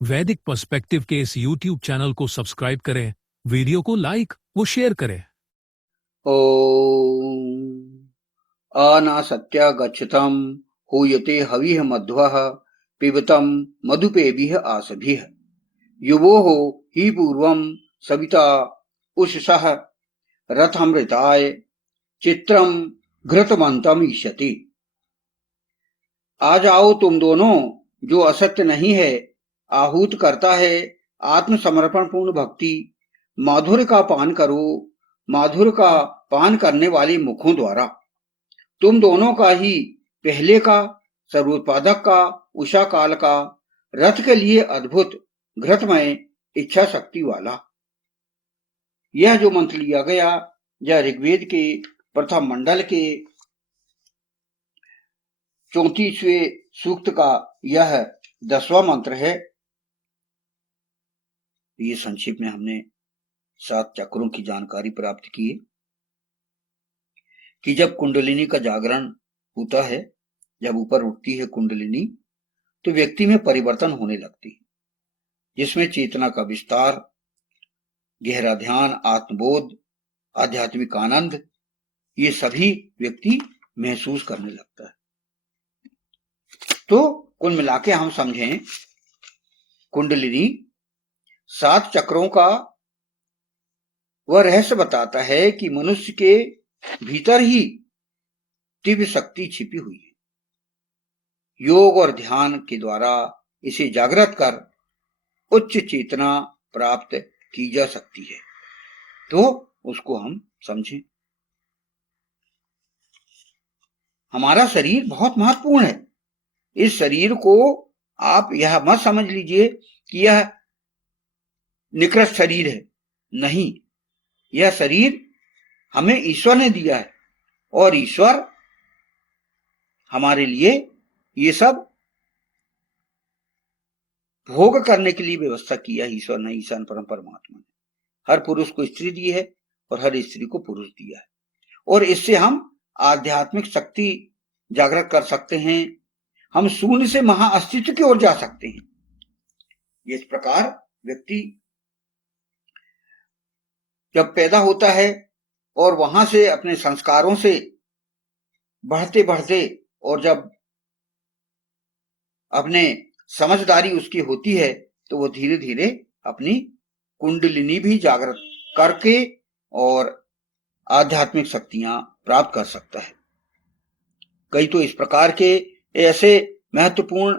वैदिक पर्सपेक्टिव के इस YouTube चैनल को सब्सक्राइब करें, वीडियो को लाइक व शेयर करें। ओम अनासत्या गच्छतं हूयते हविः मध्वः पिबतं मधुपेभिः आसभिः युवोः हि पूर्वं सविता उषसः रथमृताय चित्रं घृतमन्तं ईष्यति। आ जाओ तुम दोनों, जो असत्य नहीं है, आहूत करता है आत्मसमर्पण पूर्ण भक्ति। माधुर्य का पान करो, माधुर्य का पान करने वाले मुखों द्वारा। तुम दोनों का ही पहले का, सर्वोत्पादक का, उषा काल का, रथ के लिए अद्भुत घृतमय इच्छा शक्ति वाला। यह जो मंत्र लिया गया, यह ऋग्वेद के प्रथम मंडल के 34वें सूक्त का यह 10वां मंत्र है। ये संक्षिप्त में हमने 7 चक्रों की जानकारी प्राप्त की कि जब कुंडलिनी का जागरण होता है, जब ऊपर उठती है कुंडलिनी, तो व्यक्ति में परिवर्तन होने लगती है, जिसमें चेतना का विस्तार, गहरा ध्यान, आत्मबोध, आध्यात्मिक आनंद, ये सभी व्यक्ति महसूस करने लगता है। तो कुल मिलाके हम समझें, कुंडलिनी 7 चक्रों का वह रहस्य बताता है कि मनुष्य के भीतर ही दिव्य शक्ति छिपी हुई है। योग और ध्यान के द्वारा इसे जागृत कर उच्च चेतना प्राप्त की जा सकती है। तो उसको हम समझें। हमारा शरीर बहुत महत्वपूर्ण है। इस शरीर को आप यह मत समझ लीजिए कि यह निकृष्ट शरीर है। नहीं, यह शरीर हमें ईश्वर ने दिया है और ईश्वर हमारे लिए ये सब भोग करने के लिए व्यवस्था किया है। ईश्वर ने, ईशान परम परमात्मा ने हर पुरुष को स्त्री दी है और हर स्त्री को पुरुष दिया है, और इससे हम आध्यात्मिक शक्ति जागृत कर सकते हैं। हम शून्य से महाअस्तित्व की ओर जा सकते हैं। इस प्रकार व्यक्ति जब पैदा होता है और वहां से अपने संस्कारों से बढ़ते बढ़ते, और जब अपने समझदारी उसकी होती है, तो वो धीरे धीरे अपनी कुंडलिनी भी जागृत करके और आध्यात्मिक शक्तियां प्राप्त कर सकता है। कई तो इस प्रकार के ऐसे महत्वपूर्ण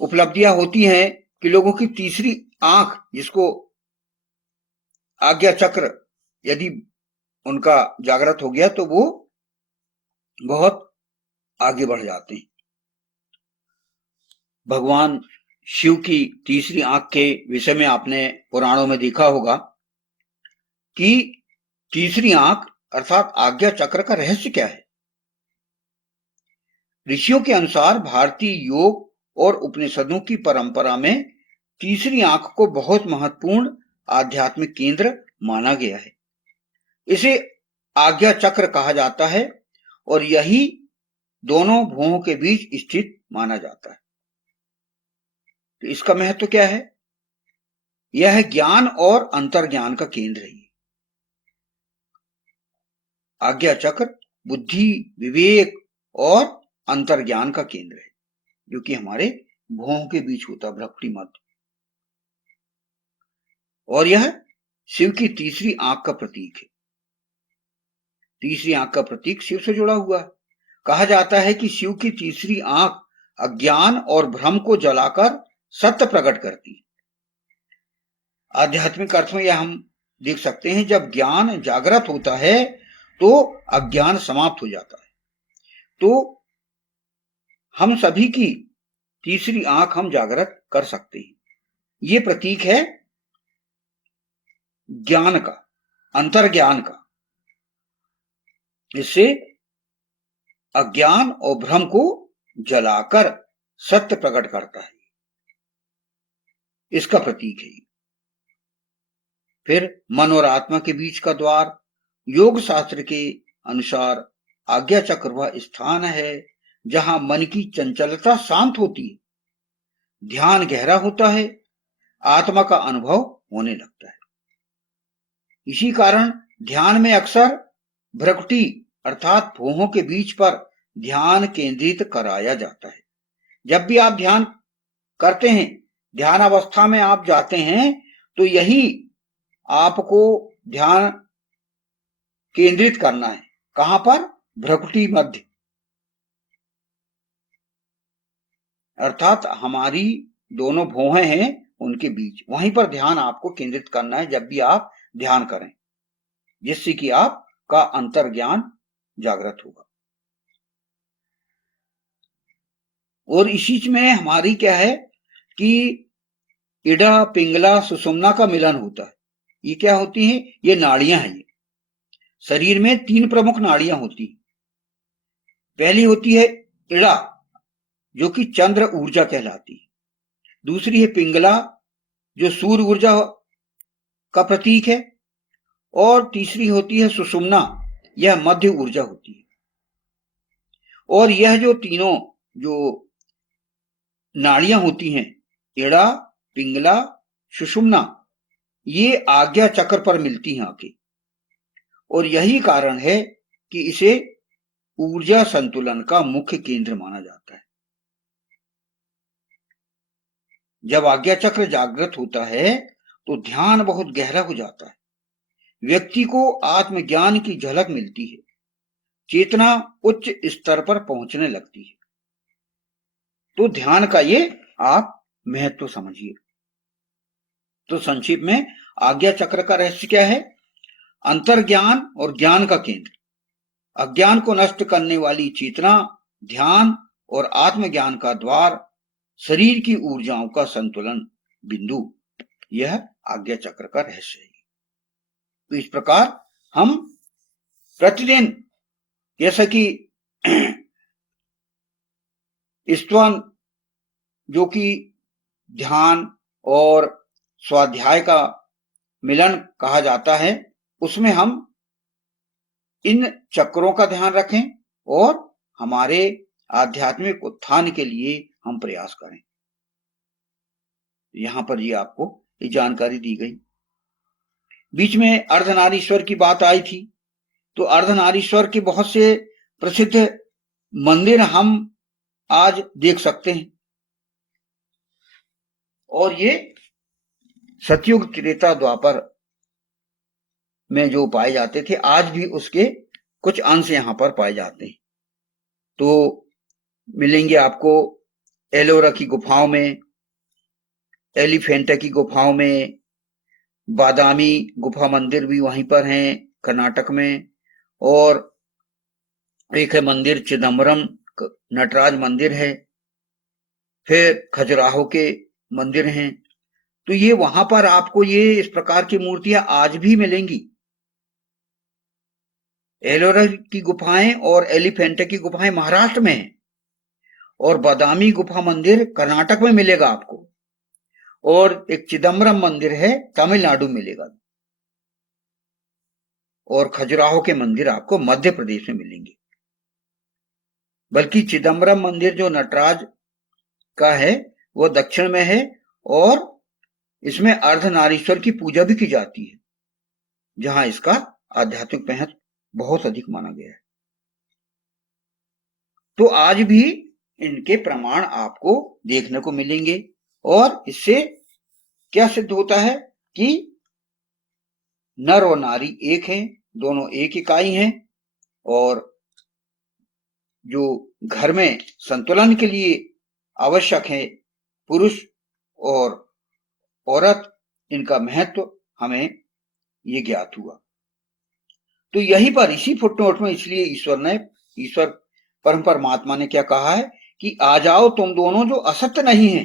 उपलब्धियां होती हैं कि लोगों की तीसरी आंख, जिसको आज्ञा चक्र, यदि उनका जागृत हो गया तो वो बहुत आगे बढ़ जाते हैं। भगवान शिव की तीसरी आंख के विषय में आपने पुराणों में देखा होगा कि तीसरी आंख अर्थात आज्ञा चक्र का रहस्य क्या है। ऋषियों के अनुसार भारतीय योग और उपनिषदों की परंपरा में तीसरी आंख को बहुत महत्वपूर्ण आध्यात्मिक केंद्र माना गया है। इसे आज्ञा चक्र कहा जाता है और यही दोनों भुवों के बीच स्थित माना जाता है। तो इसका महत्व क्या है? यह ज्ञान और अंतर्ज्ञान का केंद्र है। आज्ञा चक्र बुद्धि, विवेक और अंतर्ज्ञान का केंद्र है, जो कि हमारे भुवों के बीच होता है, भ्रकुटी मध्य। और यह शिव की तीसरी आंख का प्रतीक है। तीसरी आंख का प्रतीक शिव से जुड़ा हुआ है। कहा जाता है कि शिव की तीसरी आंख अज्ञान और भ्रम को जलाकर सत्य प्रकट करती है। आध्यात्मिक अर्थ में यह हम देख सकते हैं, जब ज्ञान जागृत होता है तो अज्ञान समाप्त हो जाता है। तो हम सभी की तीसरी आंख हम जागृत कर सकते हैं। ये प्रतीक है ज्ञान का, अंतर्ज्ञान का। इससे अज्ञान और भ्रम को जलाकर सत्य प्रकट करता है, इसका प्रतीक है। फिर मन और आत्मा के बीच का द्वार, योग शास्त्र के अनुसार आज्ञा चक्र वह स्थान है जहां मन की चंचलता शांत होती है, ध्यान गहरा होता है, आत्मा का अनुभव होने लगता है। इसी कारण ध्यान में अक्सर भ्रकुटी अर्थात भौहों के बीच पर ध्यान केंद्रित कराया जाता है। जब भी आप ध्यान करते हैं, ध्यान अवस्था में आप जाते हैं, तो यही आपको ध्यान केंद्रित करना है। कहां पर? भ्रकुटी मध्य, अर्थात हमारी दोनों भौहें हैं उनके बीच, वहीं पर ध्यान आपको केंद्रित करना है जब भी आप ध्यान करें, जिससे कि आपका अंतर्ज्ञान जागृत होगा। और इसी में हमारी क्या है कि इड़ा, पिंगला, सुषुम्ना का मिलन होता है। ये क्या होती है? ये नाड़ियां हैं। ये शरीर में 3 प्रमुख नाड़ियां होती हैं। पहली होती है इड़ा, जो कि चंद्र ऊर्जा कहलाती है। दूसरी है पिंगला, जो सूर्य ऊर्जा का प्रतीक है। और तीसरी होती है सुषुम्ना, यह मध्य ऊर्जा होती है। और यह जो तीनों जो नाड़ियां होती हैं, इड़ा, पिंगला, सुषुम्ना, ये आज्ञा चक्र पर मिलती हैं आके। और यही कारण है कि इसे ऊर्जा संतुलन का मुख्य केंद्र माना जाता है। जब आज्ञा चक्र जागृत होता है तो ध्यान बहुत गहरा हो जाता है। व्यक्ति को आत्मज्ञान की झलक मिलती है, चेतना उच्च स्तर पर पहुंचने लगती है। तो ध्यान का ये आप महत्व समझिए। तो संक्षिप्त में आज्ञा चक्र का रहस्य क्या है? अंतर्ज्ञान और ज्ञान का केंद्र, अज्ञान को नष्ट करने वाली चेतना, ध्यान और आत्मज्ञान का द्वार, शरीर की ऊर्जाओं का संतुलन बिंदु, यह आज्ञा चक्र का रहस्य है। तो इस प्रकार हम प्रतिदिन, जैसा कि स्तवन, जो कि ध्यान और स्वाध्याय का मिलन कहा जाता है, उसमें हम इन चक्रों का ध्यान रखें और हमारे आध्यात्मिक उत्थान के लिए हम प्रयास करें। यहां पर ये आपको ये जानकारी दी गई। बीच में अर्धनारीश्वर की बात आई थी, तो अर्धनारीश्वर के बहुत से प्रसिद्ध मंदिर हम आज देख सकते हैं। और ये सतयुग, त्रेता, द्वापर में जो पाए जाते थे, आज भी उसके कुछ अंश यहां पर पाए जाते हैं। तो मिलेंगे आपको एलोरा की गुफाओं में, एलिफेंटा की गुफाओं में, बादामी गुफा मंदिर भी वहीं पर हैं कर्नाटक में, और एक है मंदिर चिदम्बरम नटराज मंदिर है, फिर खजुराहो के मंदिर हैं। तो ये वहां पर आपको ये इस प्रकार की मूर्तियां आज भी मिलेंगी। एलोरा की गुफाएं और एलिफेंटा की गुफाएं महाराष्ट्र में हैं, और बादामी गुफा मंदिर कर्नाटक में मिलेगा आपको, और एक चिदम्बरम मंदिर है तमिलनाडु में मिलेगा, और खजुराहो के मंदिर आपको मध्य प्रदेश में मिलेंगे। बल्कि चिदम्बरम मंदिर जो नटराज का है वो दक्षिण में है, और इसमें अर्धनारीश्वर की पूजा भी की जाती है, जहां इसका आध्यात्मिक महत्व बहुत अधिक माना गया है। तो आज भी इनके प्रमाण आपको देखने को मिलेंगे, और इससे क्या सिद्ध होता है कि नर और नारी एक हैं, दोनों एक इकाई हैं, और जो घर में संतुलन के लिए आवश्यक है पुरुष और औरत, इनका महत्व हमें ये ज्ञात हुआ। तो यहीं पर इसी फुटनोट में इसलिए ईश्वर परम परमात्मा ने क्या कहा है कि आ जाओ तुम दोनों जो असत्य नहीं है,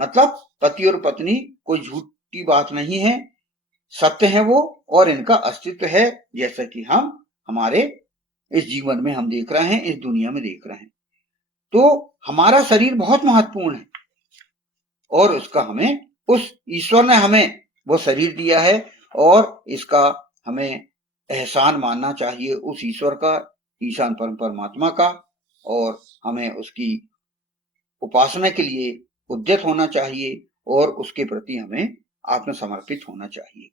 मतलब पति और पत्नी कोई झूठी बात नहीं है, सत्य है वो, और इनका अस्तित्व है, जैसा कि हम हमारे इस जीवन में हम देख रहे हैं, इस दुनिया में देख रहे हैं। तो हमारा शरीर बहुत महत्वपूर्ण है, और उसका हमें, उस ईश्वर ने हमें वो शरीर दिया है, और इसका हमें एहसान मानना चाहिए उस ईश्वर का, ईशान परम परमात्मा का, और हमें उसकी उपासना के लिए उद्यत होना चाहिए और उसके प्रति हमें आत्मसमर्पित होना चाहिए।